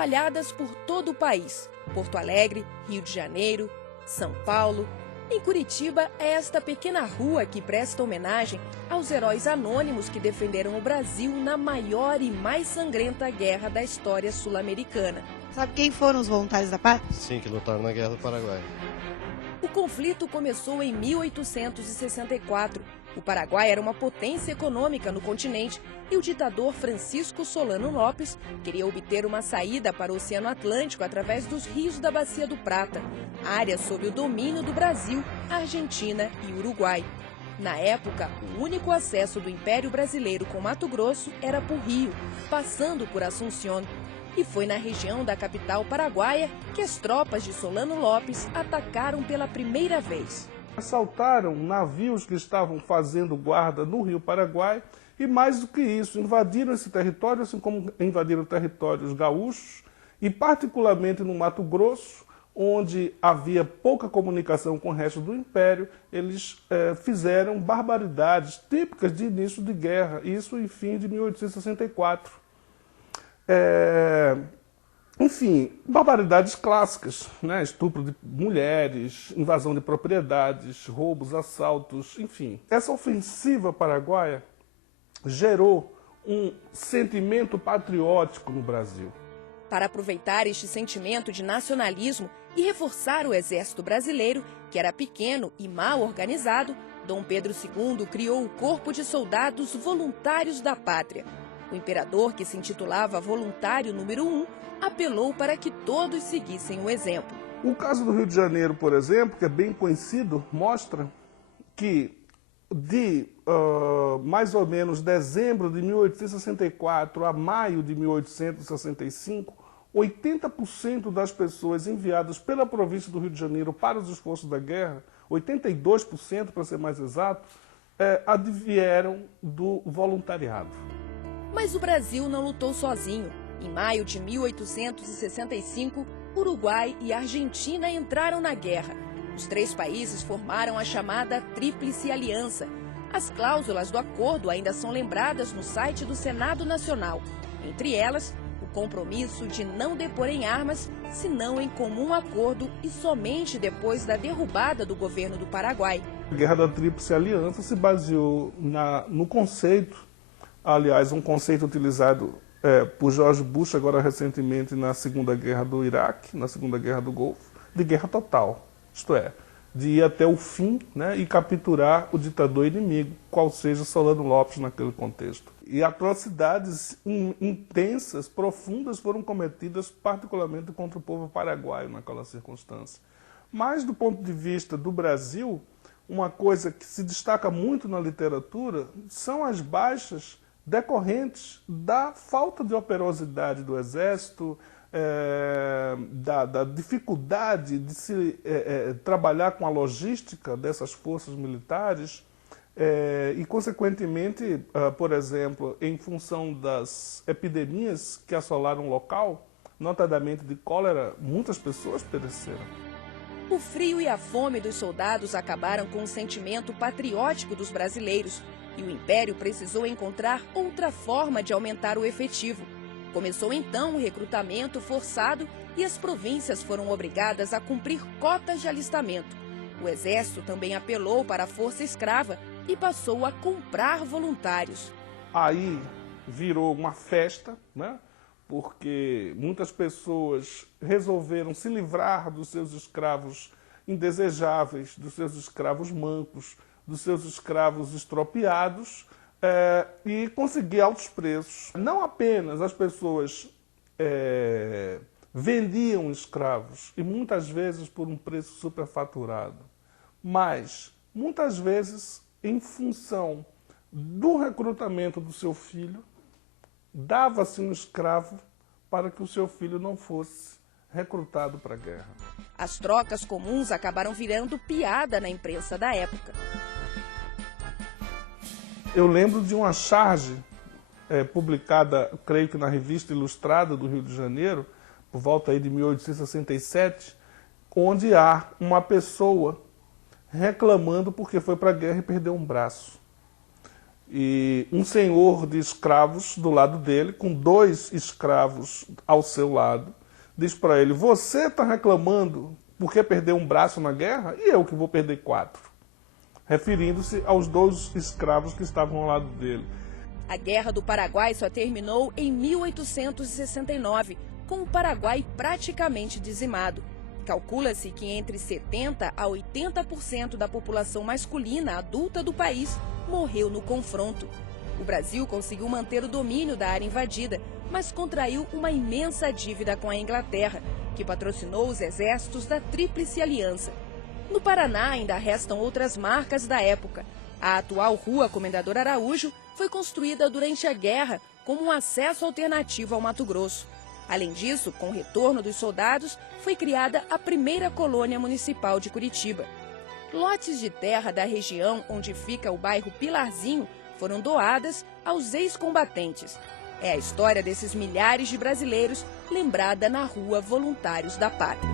espalhadas por todo o país: Porto Alegre, Rio de Janeiro, São Paulo. Em Curitiba, é esta pequena rua que presta homenagem aos heróis anônimos que defenderam o Brasil na maior e mais sangrenta guerra da história sul-americana. Sabe quem foram os voluntários da pátria? Sim, que lutaram na Guerra do Paraguai. O conflito começou em 1864. O Paraguai era uma potência econômica no continente e o ditador Francisco Solano Lopes queria obter uma saída para o Oceano Atlântico através dos rios da Bacia do Prata, área sob o domínio do Brasil, Argentina e Uruguai. Na época, o único acesso do Império Brasileiro com Mato Grosso era por rio, passando por Assunción. E foi na região da capital paraguaia que as tropas de Solano Lopes atacaram pela primeira vez. Assaltaram navios que estavam fazendo guarda no Rio Paraguai e, mais do que isso, invadiram esse território, assim como invadiram territórios gaúchos e, particularmente no Mato Grosso, onde havia pouca comunicação com o resto do Império, eles fizeram barbaridades típicas de início de guerra, isso em fim de 1864. Enfim, barbaridades clássicas, né? Estupro de mulheres, invasão de propriedades, roubos, assaltos, enfim. Essa ofensiva paraguaia gerou um sentimento patriótico no Brasil. Para aproveitar este sentimento de nacionalismo e reforçar o exército brasileiro, que era pequeno e mal organizado, Dom Pedro II criou o Corpo de Soldados Voluntários da Pátria. O imperador, que se intitulava Voluntário número 1, apelou para que todos seguissem o exemplo. O caso do Rio de Janeiro, por exemplo, que é bem conhecido, mostra que de mais ou menos dezembro de 1864 a maio de 1865, 80% das pessoas enviadas pela província do Rio de Janeiro para os esforços da guerra, 82% para ser mais exato, advieram do voluntariado. Mas o Brasil não lutou sozinho. Em maio de 1865, Uruguai e Argentina entraram na guerra. Os três países formaram a chamada Tríplice Aliança. As cláusulas do acordo ainda são lembradas no site do Senado Nacional. Entre elas, o compromisso de não depor em armas, senão em comum acordo e somente depois da derrubada do governo do Paraguai. A Guerra da Tríplice Aliança se baseou no conceito, aliás, um conceito utilizado por George Bush, agora recentemente na Segunda Guerra do Iraque, na Segunda Guerra do Golfo, de guerra total. Isto é, de ir até o fim, né, e capturar o ditador inimigo, qual seja Solano Lopes naquele contexto. E atrocidades intensas, profundas, foram cometidas particularmente contra o povo paraguaio naquela circunstância. Mas, do ponto de vista do Brasil, uma coisa que se destaca muito na literatura são as baixas decorrentes da falta de operosidade do Exército, da dificuldade de se trabalhar com a logística dessas forças militares e, consequentemente, por exemplo, em função das epidemias que assolaram o local, notadamente de cólera, muitas pessoas pereceram. O frio e a fome dos soldados acabaram com o sentimento patriótico dos brasileiros e o Império precisou encontrar outra forma de aumentar o efetivo. Começou então o recrutamento forçado e as províncias foram obrigadas a cumprir cotas de alistamento. O Exército também apelou para a força escrava e passou a comprar voluntários. Aí virou uma festa, né? Porque muitas pessoas resolveram se livrar dos seus escravos indesejáveis, dos seus escravos mancos, dos seus escravos estropiados e conseguir altos preços. Não apenas as pessoas vendiam escravos, e muitas vezes por um preço superfaturado, mas muitas vezes em função do recrutamento do seu filho, dava-se um escravo para que o seu filho não fosse recrutado para a guerra. As trocas comuns acabaram virando piada na imprensa da época. Eu lembro de uma charge publicada, creio que na Revista Ilustrada do Rio de Janeiro, por volta aí de 1867, onde há uma pessoa reclamando porque foi para a guerra e perdeu um braço. e um senhor de escravos do lado dele, com 2 escravos ao seu lado, diz para ele: você está reclamando porque perdeu um braço na guerra? E eu que vou perder 4. Referindo-se aos 2 escravos que estavam ao lado dele. A Guerra do Paraguai só terminou em 1869, com o Paraguai praticamente dizimado. Calcula-se que entre 70% a 80% da população masculina adulta do país morreu no confronto. O Brasil conseguiu manter o domínio da área invadida, mas contraiu uma imensa dívida com a Inglaterra, que patrocinou os exércitos da Tríplice Aliança. No Paraná ainda restam outras marcas da época. A atual Rua Comendador Araújo foi construída durante a guerra como um acesso alternativo ao Mato Grosso. Além disso, com o retorno dos soldados, foi criada a primeira colônia municipal de Curitiba. Lotes de terra da região onde fica o bairro Pilarzinho foram doadas aos ex-combatentes. É a história desses milhares de brasileiros lembrada na Rua Voluntários da Pátria.